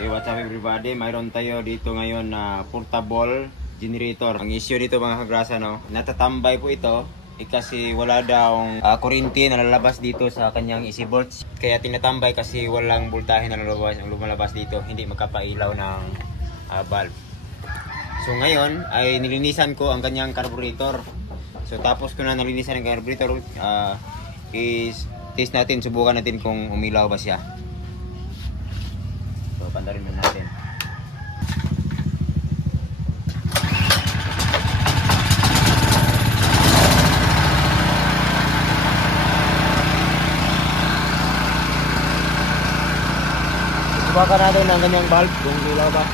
Okay, what's up everybody? Mayroon tayo dito ngayon na portable generator. Ang issue dito mga kagrasa, no? Natatambay po ito kasi wala daw kuryente na lalabas dito sa kanyang AC volts. Kaya tinatambay kasi walang voltahe na lumalabas dito. Hindi magkapailaw ng bulb. So ngayon ay nilinisan ko ang kanyang carburetor. So tapos ko na nalinisan ang carburetor, is test natin, subukan natin kung umilaw ba siya. So pandarin mo natin. Subukan natin ang kanyang bulb kung umilaw ba.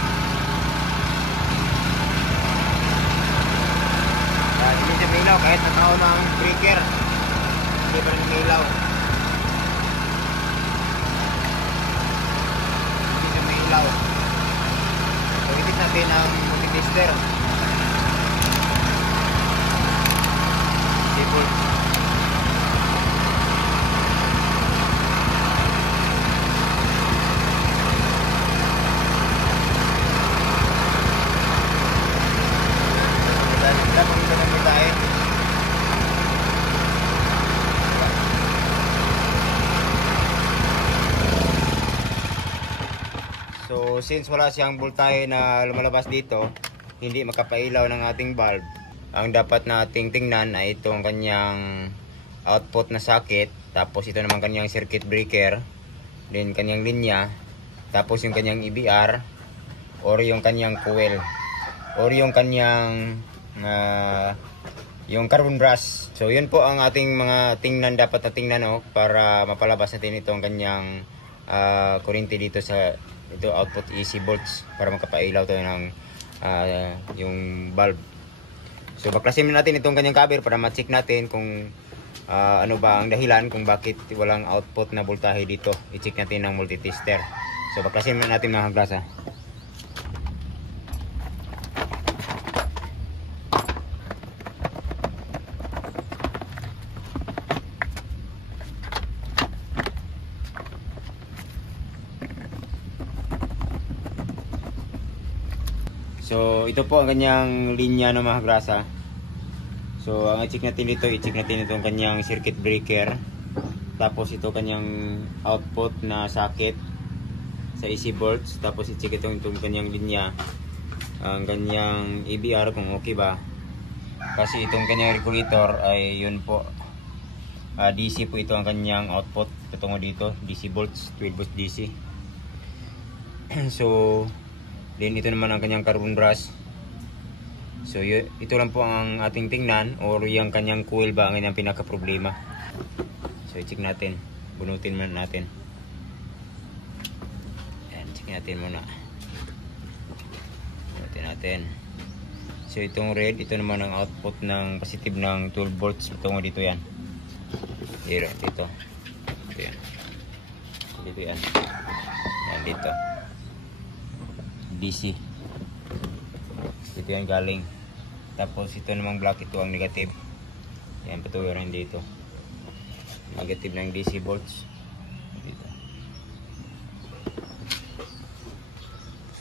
Hindi siya umilaw kahit nataon na ang breaker. Hindi pa rin umilaw. So itis natin ang multitester. Sipol. So since wala siyang voltahe na lumalabas dito, hindi makapailaw ng ating bulb. Ang dapat nating tingnan ay itong kanyang output na socket, tapos ito naman kanyang circuit breaker, then kanyang linya, tapos yung kanyang EBR, or yung kanyang coil, or yung kanyang yung carbon brush. So yun po ang ating mga tingnan, dapat na tingnan, para mapalabas natin itong kanyang kuryente dito sa ito output AC volts, para makapailaw tayo ng yung bulb. So baklasin natin itong kanyang cover para ma-check natin kung ano ba ang dahilan kung bakit walang output na voltahe dito. I-check natin ng multitester. So baklasin natin mga kagrasa. So ito po ang kanyang linya ng mga grasa. So ang i-check natin dito, i-check natin itong kanyang circuit breaker. Tapos ito kanyang output na socket sa AC volts. Tapos i-check itong kanyang linya, ang kanyang EBR kung okay ba. Kasi itong kanyang regulator ay yun po, DC po ito ang kanyang output patungo dito, DC volts, 12 volts DC. So then ito naman ang kanyang carbon brush. So ito lang po ang ating tingnan, or yung kanyang coil ba ang kanyang pinaka problema. So i-check natin, bunutin muna natin. Yan, check natin muna. Bunutin natin. So itong red, ito naman ang output ng positive ng 12 volts patungo dito yan. Here, dito. Ito yan. Dito yan. Yan dito. DC. Ito yan galing. Tapos ito namang black, ito ang negative. Yan, patuloy rin dito. Negative ng DC volts. Dito.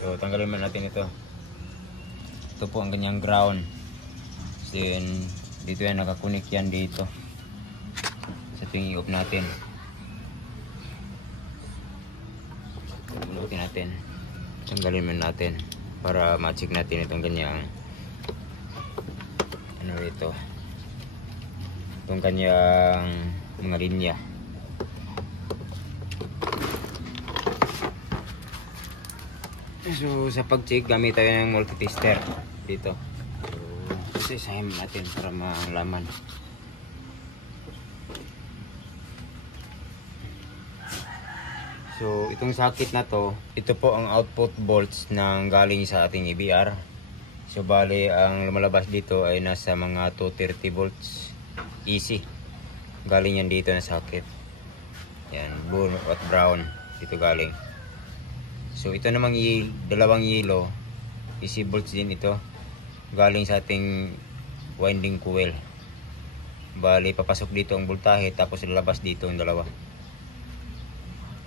So tanggalin man natin ito. Ito po ang kanyang ground. Then dito yan, nakakunik yan dito. Sa tuwing i-off natin. Bunutin natin. Tanggalin man natin para ma-check natin itong kanyang ano ito, itong kanyang mga linya. So sa pag-check, gamit tayo ng multitester dito. So isahin natin para malaman. So itong socket na to, ito po ang output volts ng galing sa ating EBR. So bali ang lumalabas dito ay nasa mga 230 volts AC. Galing yan dito na socket. Yan, blue at brown dito galing. So ito namang dalawang yellow, AC volts din ito. Galing sa ating winding coil. Bali papasok dito ang voltahe, tapos lalabas dito ang dalawa.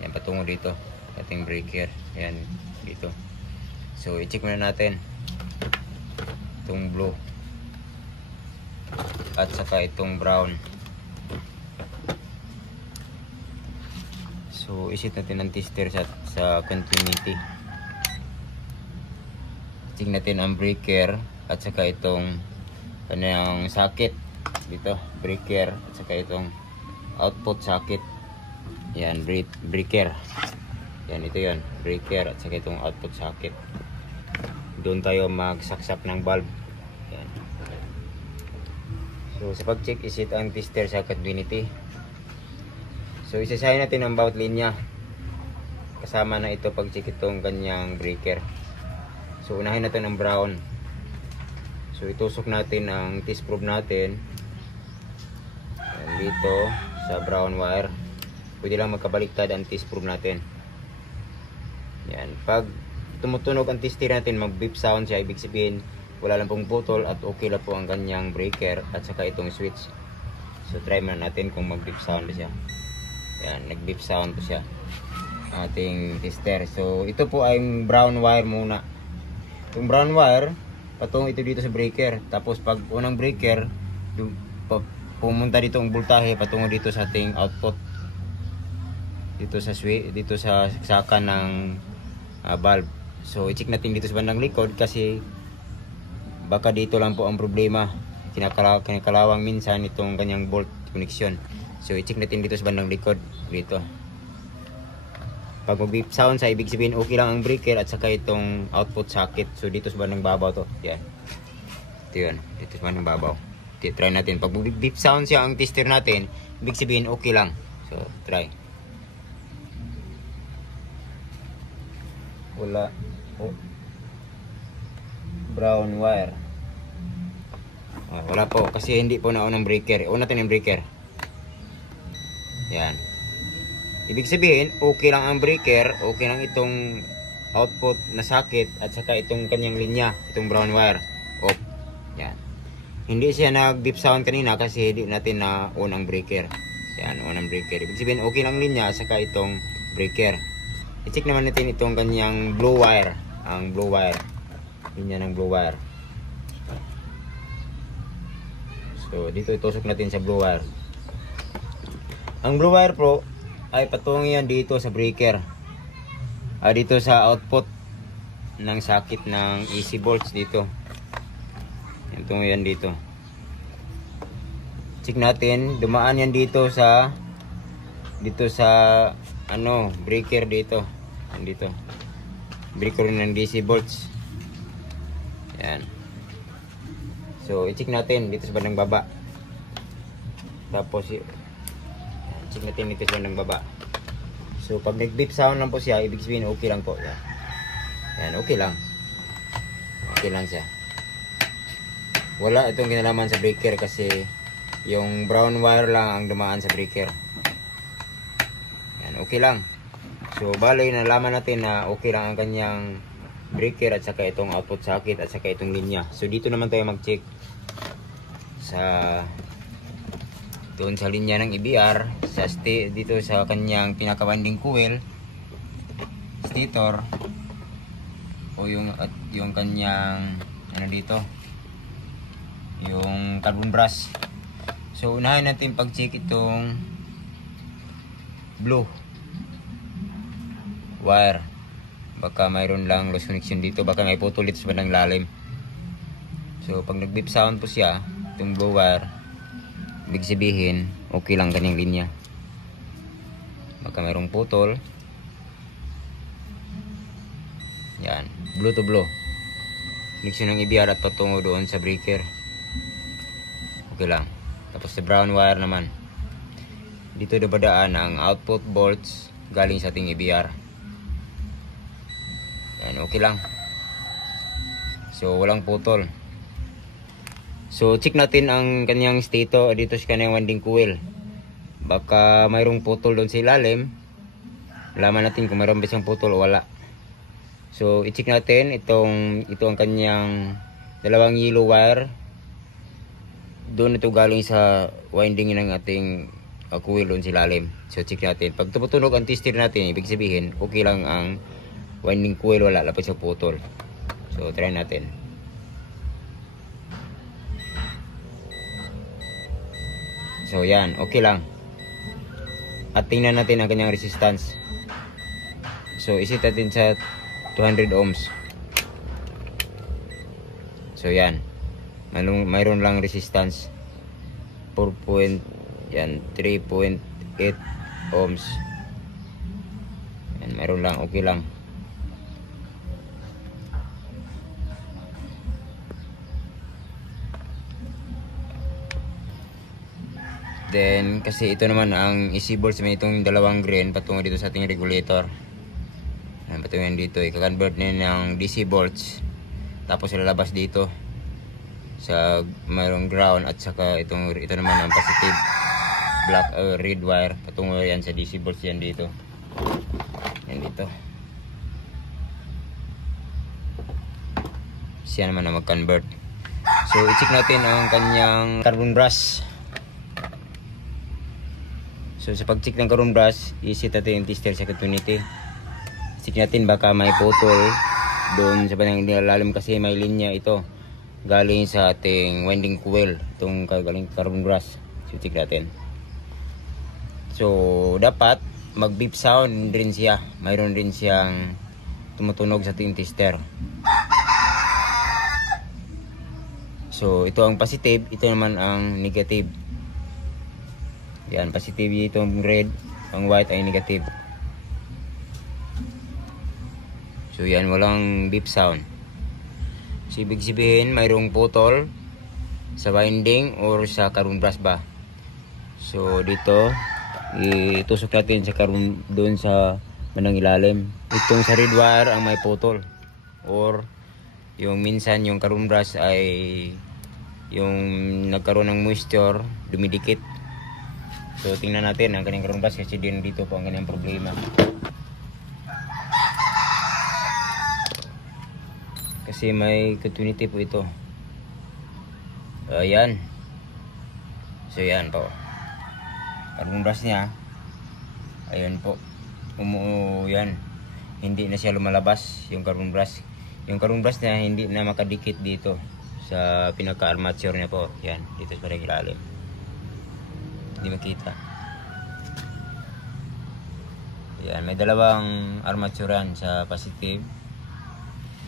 Yan, patungo dito ating breaker. Yan, dito. So i-check muna natin itong blue at saka itong brown. So isit natin ang tester sa continuity. Check natin ang breaker at saka itong kanyang socket dito, breaker at saka itong output socket. Yan, breaker. Yan, ito yan, breaker at saka itong output socket. Doon tayo magsaksak ng bulb. Yan. So sa pag-check, isit ang tester sa continuity. So isasahin natin ang bawat linya. Kasama na ito pag-check itong kanyang breaker. So unahin natin ang brown. So itusok natin ang test probe natin. Yan, dito sa brown wire. Pwede lang magkabaliktad ang test probe natin. Yan, pag tumutunog ang tester natin, mag-beep sound siya, ibig sabihin wala lang pong putol at okay lang po ang kanyang breaker at saka itong switch. So try muna natin kung mag-beep sound siya. Yan, nag-beep sound po siya ating tester. So ito po ay brown wire muna. Yung brown wire patungo ito dito sa breaker, tapos pag unang breaker pumunta dito ang voltahe patungo dito sa ating output, dito sa switch, dito sa saksakan ng bulb. So i-check natin dito sa bandang likod kasi baka dito lang po ang problema, kinakalawang minsan itong kanyang bolt connection. So i-check natin dito sa bandang likod dito. Pag mag-beep sound sa ibig sabihin okay lang ang breaker at saka itong output socket. So dito sa bandang babaw to. Yan. Ito yun. Dito sa bandang babaw. Try natin. Pag mag-beep sound siya ang tester natin, ibig sabihin okay lang. So try. Wala. Oh. Brown wire. Wala po kasi hindi po naunang breaker. Una natin yung breaker. Yan. Ibig sabihin, okay lang ang breaker, okay lang itong output na socket at saka itong kanyang linya, itong brown wire. Off. Yan. Hindi siya nag-beep sound kanina kasi hindi natin na on ang breaker. Yan, on ang breaker. Ibig sabihin, okay lang linya at saka itong breaker. I-check naman natin itong kanyang blue wire. Ang blue wire. Linya ng blue wire. So, dito itusok natin sa blue wire. Ang blue wire pro ay patungo yan dito sa breaker. Dito sa output ng socket ng AC volts dito. Yan, tungo yan dito. Check natin, dumaan yan dito sa ano, breaker dito. Dito. Breaker ng DC volts. Yan. So, i-check natin dito sa bandang baba. Tapos check natin dito sa bandang baba. So pag nag-beep sound lang po siya, ibig sabihin okay lang po. Yan. Yan, okay lang. Okay lang siya. Wala itong kinalaman sa breaker kasi yung brown wire lang ang dumaan sa breaker. Yan, okay lang. So bali nalaman natin na okay lang ang kanyang breaker at saka itong output socket at saka itong linya. So dito naman tayo mag-check sa doon sa linya ng EBR sa dito sa kanyang pinaka-winding coil stator o yung kanyang ano dito, yung carbon brush. So unahin natin pag-check itong blue wire. Baka mayroon lang loose connection dito, baka may putol dito sa bandang lalim. So pag nag-beep sound po siya, itong blue wire, ibig sabihin okay lang kanyang linya. Baka mayroong putol. Yan, blue to blue, connection ng EBR at patungo doon sa breaker. Okay lang. Tapos sa brown wire naman, dito dumadaan ang output volts galing sa ating EBR. Yan, okay lang. So walang putol. So check natin ang kanyang stator dito sa kanyang winding coil. Baka mayroong putol doon sa ilalim. Alaman natin kung mayroong bisang putol o wala. So i-check natin ito ang kanyang dalawang yellow wire. Doon ito galing sa winding ng ating coil doon sa ilalim. So check natin. Pag tumutunog ang tester natin, ibig sabihin okay lang ang winding coil wala, lapit sa putol. So try natin. So yan, okay lang. At tingnan natin ang kanyang resistance. So isit natin sa 200 ohms. So yan, mayroon lang resistance 3.8 ohms. Yan, mayroon lang, okay lang. Then, kasi ito naman ang AC volts, may itong dalawang green patungo dito sa ating regulator. Ayan, patungo dito, i-convert niya ng DC volts. Tapos ilalabas dito sa mayroong ground at saka ito naman ang positive red wire. Patungo yan sa DC volts yan dito. Yan dito. Siya naman na mag-convert. So, i-check natin ang kanyang carbon brush. So sa pag-check ng carbon brush, i-set natin yung tester sa continuity. Check natin baka may putol doon sa bandang ilalim kasi may linya ito galing sa ating winding coil, itong galing carbon brush. So check natin. So dapat mag-beep sound din siya. Mayroon din siyang tumutunog sa ating tester. So ito ang positive, ito naman ang negative. Yan, positive itong red, ang white ay negative. So yan, walang beep sound. So ibig sabihin, mayroong putol sa winding or sa carbon brush ba. So dito, itusok natin sa carbon doon sa bandang ilalim. Itong sa red wire ang may putol. Or yung minsan yung carbon brush ay yung nagkaroon ng moisture, dumidikit. So tingnan natin ang kanyang carbon brush kasi din dito po ang kanyang problema. Kasi may continuity po ito. Ayan. So yan po. Carbon brush niya. Ayan po. Yan. Hindi na siya lumalabas yung carbon brush. Yung carbon brush niya hindi na makadikit dito sa pinaka-armature niya po. Yan, dito sa parang ilalim. Hindi makita. Yan, may dalawang armaturan sa positive.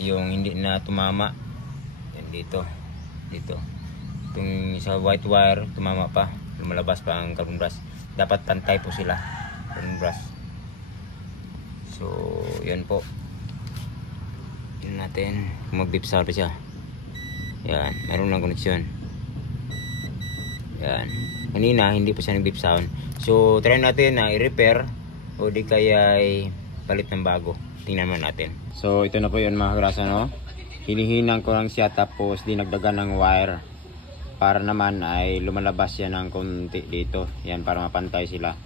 Yung hindi na tumama. Yan dito. Dito. Itong sa white wire, tumama pa. Lumalabas pa ang carbon brush. Dapat pantay po sila. Carbon brush. So, yan po. Yan natin. Mag-beep sound pa siya. Yan, meron lang koneksyon. Yan. Kanina hindi pa siya nag-beep sound. So try natin na i-repair o di kaya ay palit ng bago. Tingnan mo natin. So ito na po yun mga kagrasa, no. Hinihinang ko lang siya tapos dinagdagan ng wire para naman ay lumalabas yan ng konti dito. Yan para mapantay sila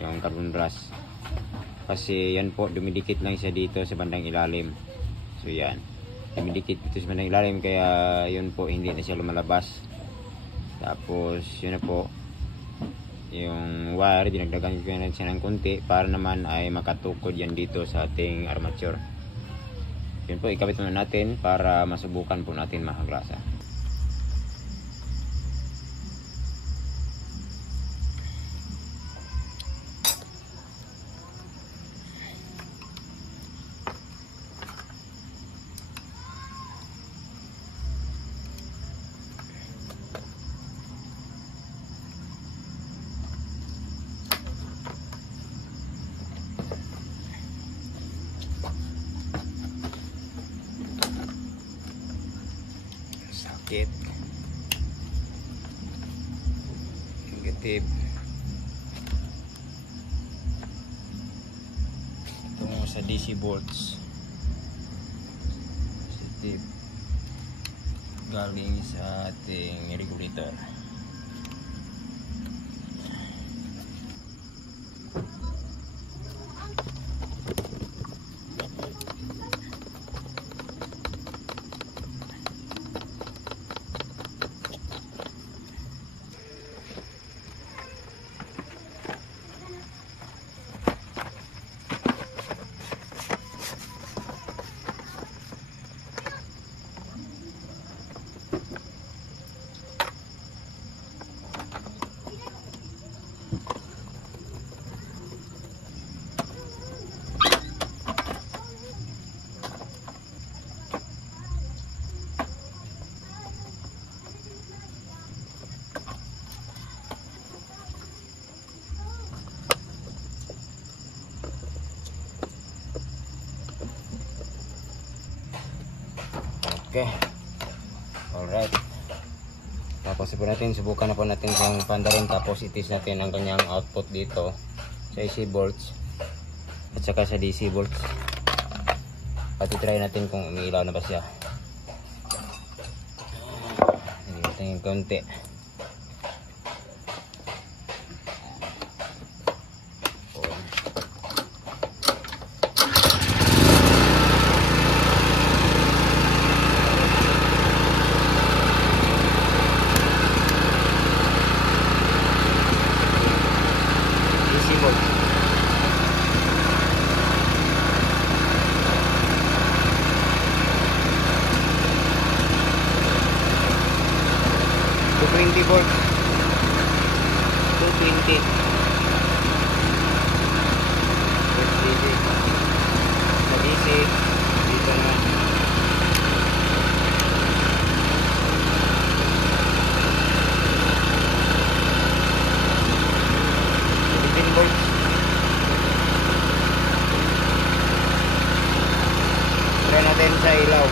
yung carbon brush. Kasi yan po dumidikit lang siya dito sa bandang ilalim. So yan. Dumidikit dito sa bandang ilalim kaya yun po hindi na siya lumalabas. Tapos yun na po yung wire, dinagdagan ko na siya ng konti para naman ay makatukod yan dito sa ating armature. Yun po, ikabit muna natin para masubukan po natin mga kagrasa. Sakit. Negative. Ito mo sa DC volts. Positive. Galing sa ating regulator. Okay. Alright. Tapos subukan na po natin yung panda rin. Tapos itis natin ang kanyang output dito sa AC volts at saka sa DC volts. Pati try natin kung umiilaw na ba siya. Tingin konti. To 20 volts. 220. DC. Sa DC, dito na. Volts. Try natin sa ilaw.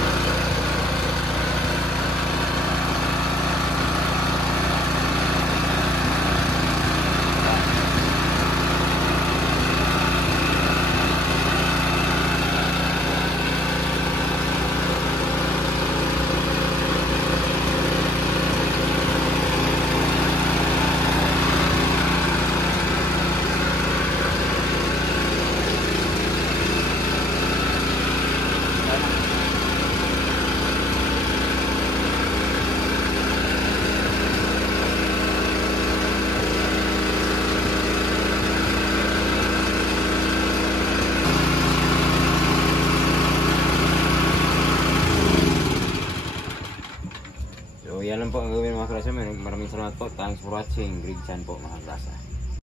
So yan lang po ang gawin mga klase. Maraming salamat po. Thanks for watching. Greg Chan po mga klase.